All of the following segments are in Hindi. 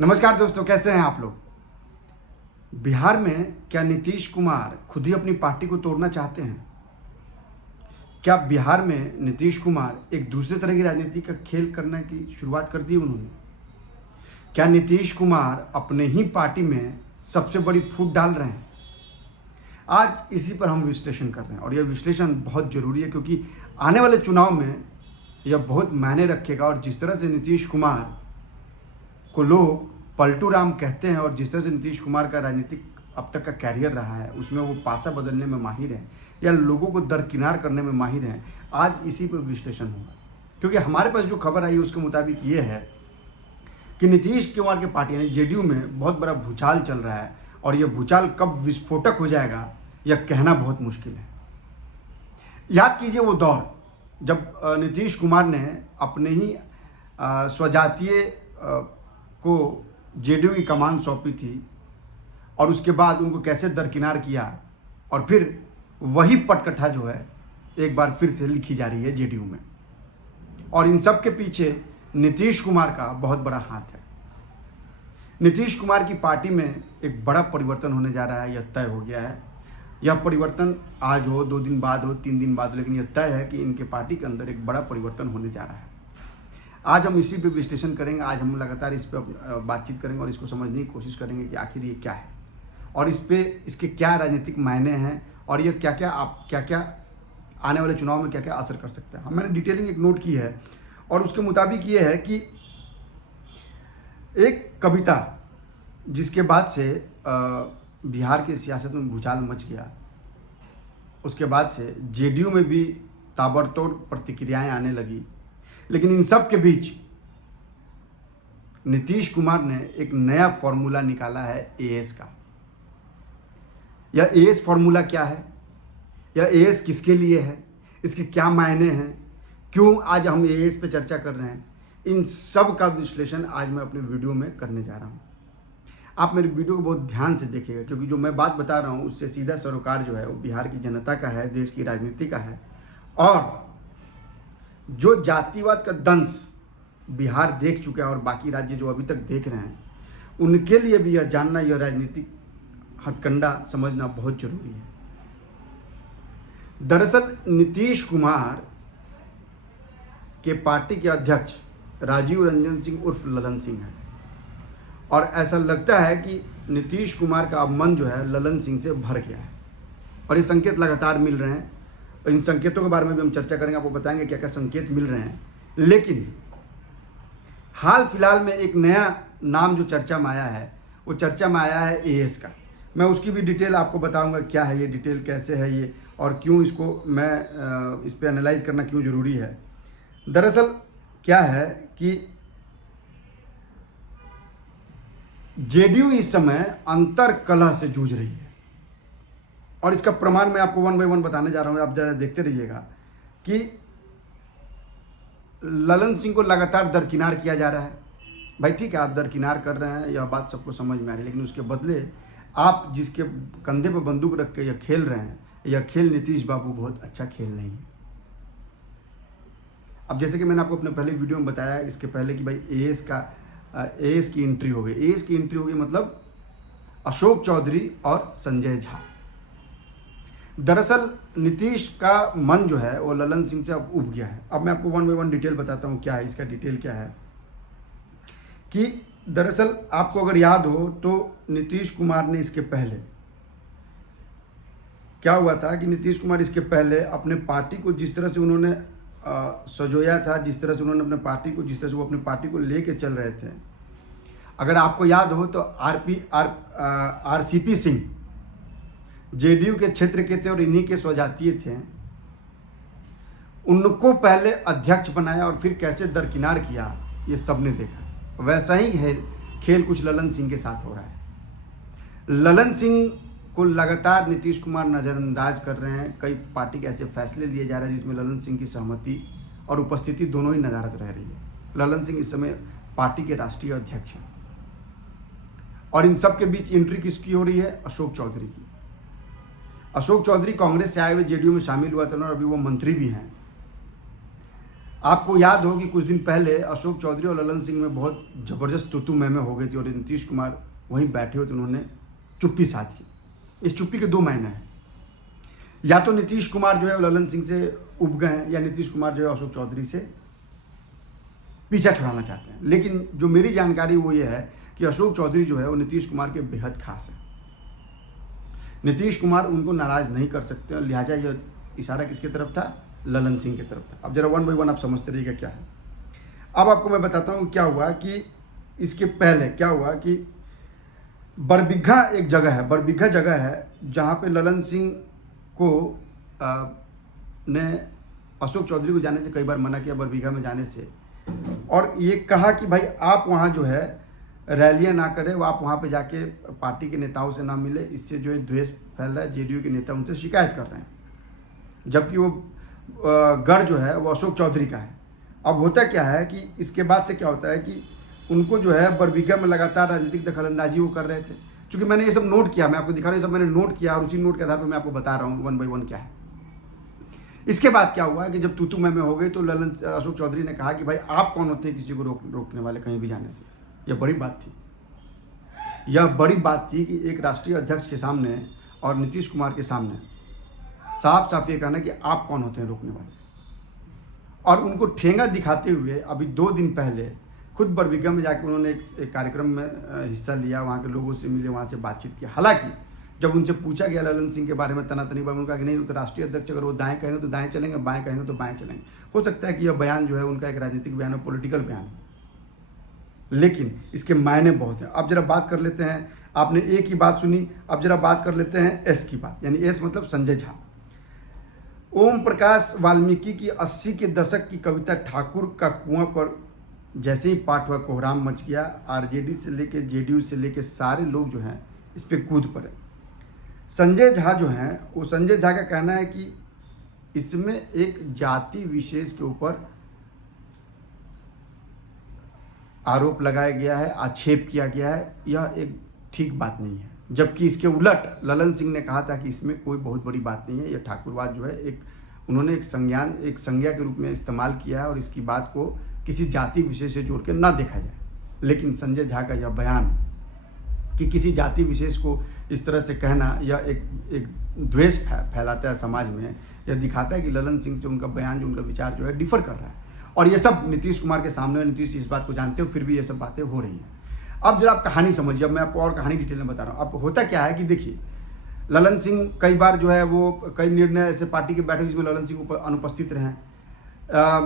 नमस्कार दोस्तों, कैसे हैं आप लोग। बिहार में क्या नीतीश कुमार खुद ही अपनी पार्टी को तोड़ना चाहते हैं? क्या बिहार में नीतीश कुमार एक दूसरे तरह की राजनीति का खेल करने की शुरुआत कर दी उन्होंने? क्या नीतीश कुमार अपने ही पार्टी में सबसे बड़ी फूट डाल रहे हैं? आज इसी पर हम विश्लेषण कर रहे हैं और यह विश्लेषण बहुत ज़रूरी है क्योंकि आने वाले चुनाव में यह बहुत मायने रखेगा। और जिस तरह से नीतीश कुमार को लोग पलटू राम कहते हैं और जिस तरह से नीतीश कुमार का राजनीतिक अब तक का कैरियर रहा है, उसमें वो पासा बदलने में माहिर हैं या लोगों को दरकिनार करने में माहिर हैं, आज इसी पर विश्लेषण होगा। क्योंकि हमारे पास जो खबर आई उसके मुताबिक ये है कि नीतीश कुमार की पार्टी यानी जेडीयू में बहुत बड़ा भूचाल चल रहा है और यह भूचाल कब विस्फोटक हो जाएगा यह कहना बहुत मुश्किल है। याद कीजिए वो दौर जब नीतीश कुमार ने अपने ही स्वजातीय को जेडीयू की कमान सौंपी थी और उसके बाद उनको कैसे दरकिनार किया और फिर वही पटकथा जो है एक बार फिर से लिखी जा रही है जेडीयू में। और इन सब के पीछे नीतीश कुमार का बहुत बड़ा हाथ है। नीतीश कुमार की पार्टी में एक बड़ा परिवर्तन होने जा रहा है, यह तय हो गया है। यह परिवर्तन आज हो, 2 दिन बाद हो, 3 दिन बाद हो, लेकिन यह तय है कि इनके पार्टी के अंदर एक बड़ा परिवर्तन होने जा रहा है। आज हम इसी पे विश्लेषण करेंगे। आज हम लगातार इस पर बातचीत करेंगे और इसको समझने की कोशिश करेंगे कि आखिर ये क्या है और इसके क्या राजनीतिक मायने हैं और ये क्या क्या आने वाले चुनाव में क्या क्या असर कर सकता है। मैंने डिटेलिंग एक नोट की है और उसके मुताबिक ये है कि एक कविता जिसके बाद से बिहार की सियासत में भूचाल मच गया, उसके बाद से जेडीयू में भी ताबड़तोड़ प्रतिक्रियाएं आने लगी। लेकिन इन सब के बीच नीतीश कुमार ने एक नया फॉर्मूला निकाला है एएस का। यह एएस फॉर्मूला क्या है, यह एएस किसके लिए है, इसके क्या मायने हैं, क्यों आज हम एएस पे चर्चा कर रहे हैं, इन सब का विश्लेषण आज मैं अपने वीडियो में करने जा रहा हूं। आप मेरे वीडियो को बहुत ध्यान से देखिएगा क्योंकि जो मैं बात बता रहा हूं उससे सीधा सरोकार जो है वो बिहार की जनता का है, देश की राजनीति का है। और जो जातिवाद का दंश बिहार देख चुका है और बाकी राज्य जो अभी तक देख रहे हैं, उनके लिए भी यह जानना, यह राजनीतिक हथकंडा समझना बहुत जरूरी है। दरअसल नीतीश कुमार के पार्टी के अध्यक्ष राजीव रंजन सिंह उर्फ ललन सिंह है और ऐसा लगता है कि नीतीश कुमार का अब मन जो है ललन सिंह से भर गया है और ये संकेत लगातार मिल रहे हैं। इन संकेतों के बारे में भी हम चर्चा करेंगे, आपको बताएंगे क्या क्या संकेत मिल रहे हैं। लेकिन हाल फिलहाल में एक नया नाम जो चर्चा में आया है वो चर्चा में आया है एएस का। मैं उसकी भी डिटेल आपको बताऊंगा, क्या है ये डिटेल, कैसे है ये और क्यों इसको मैं इस पर एनालाइज करना क्यों ज़रूरी है। दरअसल क्या है कि जेडीयू इस समय अंतर कलह से जूझ रही है और इसका प्रमाण मैं आपको 1 बाय 1 बताने जा रहा हूँ। आप जरा देखते रहिएगा कि ललन सिंह को लगातार दरकिनार किया जा रहा है। भाई ठीक है, आप दरकिनार कर रहे हैं, यह बात सबको समझ में आ रही है, लेकिन उसके बदले आप जिसके कंधे पर बंदूक रख के यह खेल रहे हैं, यह खेल नीतीश बाबू बहुत अच्छा खेल नहीं है। अब जैसे कि मैंने आपको अपने पहले वीडियो में बताया इसके पहले कि भाई एएस की एंट्री हो गई। एएस की एंट्री हो गई मतलब अशोक चौधरी और संजय झा। दरअसल नीतीश का मन जो है वो ललन सिंह से अब उब गया है। अब मैं आपको 1 बाय 1 डिटेल बताता हूँ क्या है इसका। डिटेल क्या है कि दरअसल आपको अगर याद हो तो नीतीश कुमार ने इसके पहले क्या हुआ था कि नीतीश कुमार इसके पहले अपने पार्टी को जिस तरह से उन्होंने सजोया था, जिस तरह से उन्होंने अपने पार्टी को, जिस तरह से वो अपनी पार्टी को लेके चल रहे थे, अगर आपको याद हो तो आरसीपी सिंह जेडीयू के क्षेत्र के थे और इन्हीं के स्वजातीय थे। उनको पहले अध्यक्ष बनाया और फिर कैसे दरकिनार किया ये सबने देखा। वैसा ही है खेल कुछ ललन सिंह के साथ हो रहा है। ललन सिंह को लगातार नीतीश कुमार नज़रअंदाज कर रहे हैं। कई पार्टी के ऐसे फैसले लिए जा रहे हैं जिसमें ललन सिंह की सहमति और उपस्थिति दोनों ही नदारद रह रही है। ललन सिंह इस समय पार्टी के राष्ट्रीय अध्यक्ष हैं और इन सब के बीच एंट्री किसकी हो रही है? अशोक चौधरी की। अशोक चौधरी कांग्रेस से आए हुए जेडीयू में शामिल हुआ था और अभी वो मंत्री भी हैं। आपको याद हो कि कुछ दिन पहले अशोक चौधरी और ललन सिंह में बहुत ज़बरदस्त तू मैं हो गई थी और नीतीश कुमार वहीं बैठे हुए थे, उन्होंने चुप्पी साधी। इस चुप्पी के 2 मायने हैं, या तो नीतीश कुमार जो है ललन सिंह से उब गए हैं, या नीतीश कुमार जो है अशोक चौधरी से पीछा छुड़ाना चाहते हैं। लेकिन जो मेरी जानकारी वो ये है कि अशोक चौधरी जो है वो नीतीश कुमार के बेहद खास है। नीतीश कुमार उनको नाराज़ नहीं कर सकते, लिहाजा ये इशारा किसकी तरफ था? ललन सिंह की तरफ था। अब जरा 1 बाय 1 आप समझते रहिएगा क्या है। अब आपको मैं बताता हूँ क्या हुआ कि इसके पहले क्या हुआ कि बरबीघा एक जगह है, बरबीघा जगह है जहाँ पे ललन सिंह को ने अशोक चौधरी को जाने से कई बार मना किया, बरबीघा में जाने से, और ये कहा कि भाई आप वहाँ जो है रैलियाँ ना करें, वो आप वहाँ पे जाके पार्टी के नेताओं से ना मिले, इससे जो है द्वेष फैल रहा है, जेडीयू के नेता उनसे शिकायत कर रहे हैं, जबकि वो गढ़ जो है वो अशोक चौधरी का है। अब होता क्या है कि इसके बाद से क्या होता है कि उनको जो है बरबीघा में लगातार राजनीतिक दखलंदाजी वो कर रहे थे। चूँकि मैंने ये सब नोट किया, मैं आपको दिखा रहा हूँ, सब मैंने नोट किया और उसी नोट के आधार पर मैं आपको बता रहा हूँ 1 बाय 1 क्या है। इसके बाद क्या हुआ कि जब तू मैं हो गई तो अशोक चौधरी ने कहा कि भाई आप कौन होते हैं किसी को रोकने वाले कहीं भी जाने से। यह बड़ी बात थी, यह बड़ी बात थी कि एक राष्ट्रीय अध्यक्ष के सामने और नीतीश कुमार के सामने साफ साफ ये कहना कि आप कौन होते हैं रोकने वाले। और उनको ठेंगा दिखाते हुए अभी 2 दिन पहले खुद बरबीघा में जाकर उन्होंने एक कार्यक्रम में हिस्सा लिया, वहाँ के लोगों से मिले, वहाँ से बातचीत की। हालांकि जब उनसे पूछा गया ललन सिंह के बारे में तनातनी बार, उनका कि नहीं वो तो राष्ट्रीय अध्यक्ष, अगर वो दाएं कहेंगे तो दाएं चलेंगे, बाएं कहेंगे तो बाएं चलेंगे। हो सकता है कि यह बयान जो है उनका एक राजनीतिक बयान है, पॉलिटिकल बयान है, लेकिन इसके मायने बहुत हैं। अब जरा बात कर लेते हैं, आपने ए की बात सुनी, अब जरा बात कर लेते हैं एस की बात, यानी एस मतलब संजय झा। ओम प्रकाश वाल्मीकि की 80 के दशक की कविता ठाकुर का कुआं पर जैसे ही पाठ हुआ, कोहराम मच गया। आरजेडी से लेके जेडीयू से लेके सारे लोग जो हैं इस पर कूद पड़े। संजय झा जो हैं, वो संजय झा का कहना है कि इसमें एक जाति विशेष के ऊपर आरोप लगाया गया है, आक्षेप किया गया है, यह एक ठीक बात नहीं है। जबकि इसके उलट ललन सिंह ने कहा था कि इसमें कोई बहुत बड़ी बात नहीं है, यह ठाकुरवाद जो है एक उन्होंने एक संज्ञा के रूप में इस्तेमाल किया है और इसकी बात को किसी जाति विशेष से जोड़ के ना देखा जाए। लेकिन संजय झा का यह बयान कि किसी जाति विशेष को इस तरह से कहना, यह एक द्वेष फैलाता है समाज में, यह दिखाता है कि ललन सिंह से उनका बयान जो उनका विचार जो है डिफर कर रहा है। और ये सब नीतीश कुमार के सामने, नीतीश इस बात को जानते हो, फिर भी ये सब बातें हो रही हैं। अब जरा आप कहानी समझिए, अब मैं आपको और कहानी डिटेल में बता रहा हूँ। अब होता क्या है कि देखिए, ललन सिंह कई बार जो है वो कई निर्णय ऐसे पार्टी के बैठक जिसमें ललन सिंह अनुपस्थित रहे।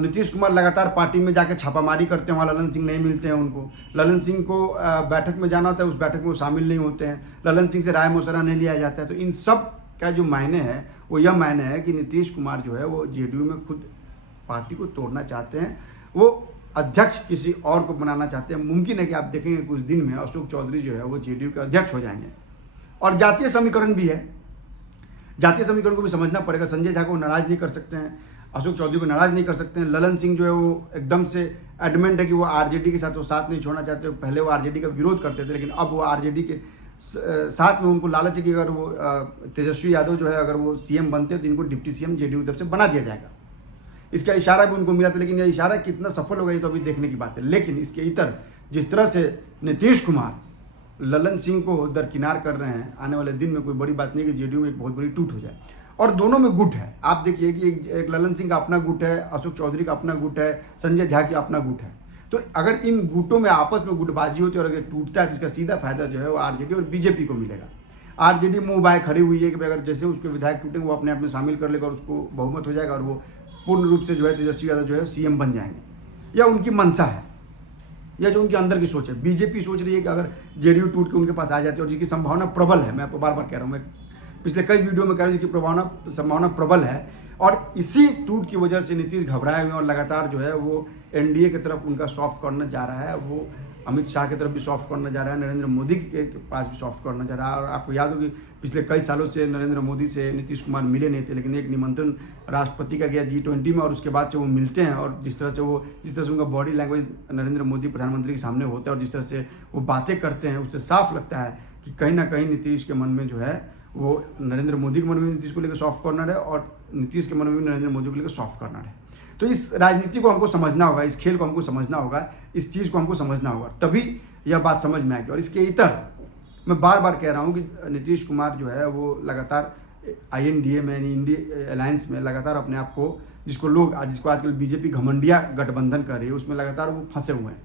नीतीश कुमार लगातार पार्टी में जाकर छापामारी करते हैं, वहाँ ललन सिंह नहीं मिलते हैं उनको। ललन सिंह को बैठक में जाना होता है, उस बैठक में वो शामिल नहीं होते हैं। ललन सिंह से राय मशवरा नहीं लिया जाता है। तो इन सब का जो मायने है वो यह मायने है कि नीतीश कुमार जो है वो जेडीयू में खुद पार्टी को तोड़ना चाहते हैं, वो अध्यक्ष किसी और को बनाना चाहते हैं। मुमकिन है कि आप देखेंगे कुछ दिन में अशोक चौधरी जो है वो जेडीयू के अध्यक्ष हो जाएंगे। और जातीय समीकरण भी है, जातीय समीकरण को भी समझना पड़ेगा। संजय झा को नाराज नहीं कर सकते हैं, अशोक चौधरी को नाराज नहीं कर सकते हैं। ललन सिंह जो है वो एकदम से एडमेंट है कि वो आरजेडी के साथ वो साथ नहीं छोड़ना चाहते। पहले वो आरजेडी का विरोध करते थे, लेकिन अब वो आरजेडी के साथ में उनको लालच है कि अगर वो तेजस्वी यादव जो है अगर वो सीएम बनते हैं तो इनको डिप्टी सीएम जेडीयू की तरफ से बना दिया जाएगा। इसका इशारा भी उनको मिला था, लेकिन यह इशारा कितना सफल होगा ये तो अभी देखने की बात है। लेकिन इसके इतर जिस तरह से नीतीश कुमार ललन सिंह को दरकिनार कर रहे हैं, आने वाले दिन में कोई बड़ी बात नहीं कि जेडीयू में एक बहुत बड़ी टूट हो जाए। और दोनों में गुट है, आप देखिए कि एक ललन सिंह का अपना गुट है, अशोक चौधरी का अपना गुट है, संजय झा का अपना गुट है। तो अगर इन गुटों में आपस में गुटबाजी होती है और अगर टूटता है तो इसका सीधा फायदा जो है वो आरजेडी और बीजेपी को मिलेगा। आरजेडी मुंह बाय खड़ी हुई है कि अगर जैसे उसके विधायक टूटेंगे वो अपने आप में शामिल कर लेगा और उसको बहुमत हो जाएगा और वो पूर्ण रूप से जो है तेजस्वी यादव जो है सीएम बन जाएंगे। यह उनकी मंशा है, यह जो उनके अंदर की सोच है। बीजेपी सोच रही है कि अगर जेडीयू टूट के उनके पास आ जाती है, और जिसकी संभावना प्रबल है, मैं आपको बार बार कह रहा हूँ, मैं पिछले कई वीडियो में कह रहा हूँ जिसकी संभावना प्रबल है। और इसी टूट की वजह से नीतीश घबराए हुए और लगातार जो है वो एनडीए की तरफ उनका सॉफ्ट करना जा रहा है। वो अमित शाह की तरफ भी सॉफ्ट करना जा रहा है, नरेंद्र मोदी के पास भी सॉफ्ट करना जा रहा है। और आपको याद होगी पिछले कई सालों से नरेंद्र मोदी से नीतीश कुमार मिले नहीं थे, लेकिन एक निमंत्रण राष्ट्रपति का गया G20 में और उसके बाद से वो मिलते हैं। और जिस तरह से उनका बॉडी लैंग्वेज नरेंद्र मोदी प्रधानमंत्री के सामने होता है और जिस तरह से वो बातें करते हैं, उससे साफ लगता है कि कहीं ना कहीं नीतीश के मन में जो है वो नरेंद्र मोदी के मन में नीतीश को लेकर सॉफ्ट कॉर्नर है और नीतीश के मन में भी नरेंद्र मोदी को लेकर सॉफ्ट कॉर्नर है। तो इस राजनीति को हमको समझना होगा, इस खेल को हमको समझना होगा, इस चीज़ को हमको समझना होगा, तभी यह बात समझ में आएगी। और इसके इतर मैं बार बार कह रहा हूँ कि नीतीश कुमार जो है वो लगातार INDA में यानी इंडिया अलायंस में लगातार अपने आप को, जिसको आजकल बीजेपी घमंडिया गठबंधन कर रही है, उसमें लगातार वो फंसे हुए हैं।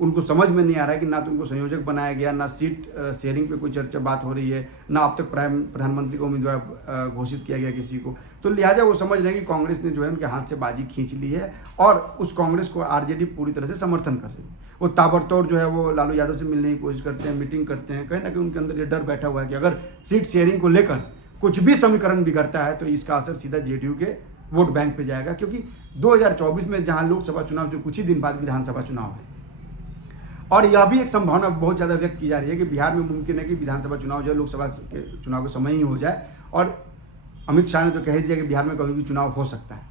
उनको समझ में नहीं आ रहा है कि ना तो उनको संयोजक बनाया गया, ना सीट शेयरिंग पे कोई चर्चा बात हो रही है, ना अब तक प्रधानमंत्री को उम्मीदवार घोषित किया गया किसी को। तो लिहाजा वो समझ रहे हैं कि कांग्रेस ने जो है उनके हाथ से बाजी खींच ली है और उस कांग्रेस को RJD पूरी तरह से समर्थन कर रही है। वो ताबड़तोड़ जो है वो लालू यादव से मिलने की कोशिश करते हैं, मीटिंग करते हैं। कहीं ना कहीं उनके अंदर ये डर बैठा हुआ है कि अगर सीट शेयरिंग को लेकर कुछ भी समीकरण बिगड़ता है तो इसका असर सीधा JDU के वोट बैंक पे जाएगा, क्योंकि 2024 में जहां लोकसभा चुनाव जो कुछ ही दिन बाद विधानसभा चुनाव है, और यह भी एक संभावना बहुत ज़्यादा व्यक्त की जा रही है कि बिहार में मुमकिन है कि विधानसभा चुनाव जो है लोकसभा के चुनाव के समय ही हो जाए। और अमित शाह ने तो कह दिया कि बिहार में कभी भी चुनाव हो सकता है।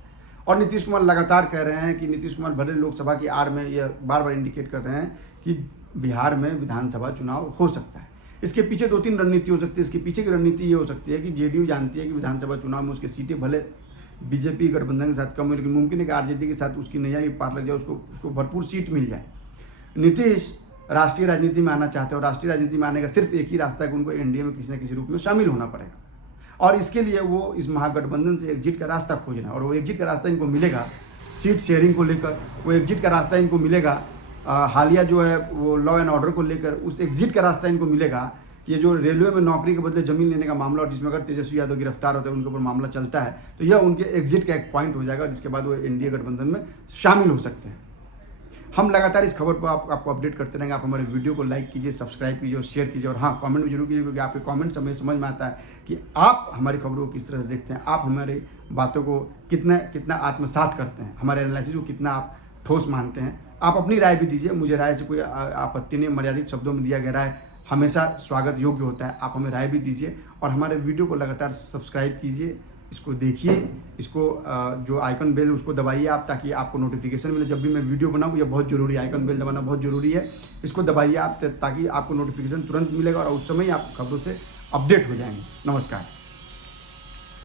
और नीतीश कुमार लगातार कह रहे हैं कि नीतीश कुमार भले लोकसभा की आड़ में यह बार बार इंडिकेट कर रहे हैं कि बिहार में विधानसभा चुनाव हो सकता है। इसके पीछे 2-3 रणनीति हो सकती है। इसके पीछे की रणनीति ये हो सकती है कि JDU जानती है कि विधानसभा चुनाव में उसके सीटें भले बीजेपी गठबंधन के साथ कम हो, लेकिन मुमकिन है कि RJD के साथ उसकी नैया की पार लग जाए, उसको भरपूर सीट मिल जाए। नीतीश राष्ट्रीय राजनीति में आना चाहते हैं और राष्ट्रीय राजनीति में आने का सिर्फ एक ही रास्ता है कि उनको NDA में किसी न किसी रूप में शामिल होना पड़ेगा। और इसके लिए वो इस महागठबंधन से एग्जिट का रास्ता खोजना है। और वो एग्जिट का रास्ता इनको मिलेगा सीट शेयरिंग को लेकर, वो एग्जिट का रास्ता इनको मिलेगा हालिया जो है वो लॉ एंड ऑर्डर को लेकर, उस एग्जिट का रास्ता इनको मिलेगा। ये जो रेलवे में नौकरी के बदले जमीन लेने का मामला, और जिसमें अगर तेजस्वी यादव गिरफ्तार होते हैं उनके ऊपर मामला चलता है, तो यह उनके एग्जिट का एक पॉइंट हो जाएगा, जिसके बाद वो NDA गठबंधन में शामिल हो सकते हैं। हम लगातार इस खबर पर आपको अपडेट करते रहेंगे। आप हमारे वीडियो को लाइक कीजिए, सब्सक्राइब कीजिए और शेयर कीजिए। और हाँ, कमेंट भी जरूर कीजिए, क्योंकि आपके कमेंट से हमें समझ में आता है कि आप हमारी खबरों को किस तरह से देखते हैं, आप हमारी बातों को कितना आत्मसात करते हैं, हमारे एनालिसिस को कितना आप ठोस मानते हैं। आप अपनी राय भी दीजिए, मुझे राय से कोई आपत्ति नहीं। मर्यादित शब्दों में दिया गया राय हमेशा स्वागत योग्य होता है। आप हमें राय भी दीजिए और हमारे वीडियो को लगातार सब्सक्राइब कीजिए, इसको देखिए, इसको जो आइकन बेल उसको दबाइए आप, ताकि आपको नोटिफिकेशन मिले जब भी मैं वीडियो बनाऊँ। यह बहुत जरूरी है, आइकन बेल दबाना बहुत जरूरी है। इसको दबाइए आप ताकि आपको नोटिफिकेशन तुरंत मिलेगा और उस समय ही आप खबरों से अपडेट हो जाएंगे। नमस्कार।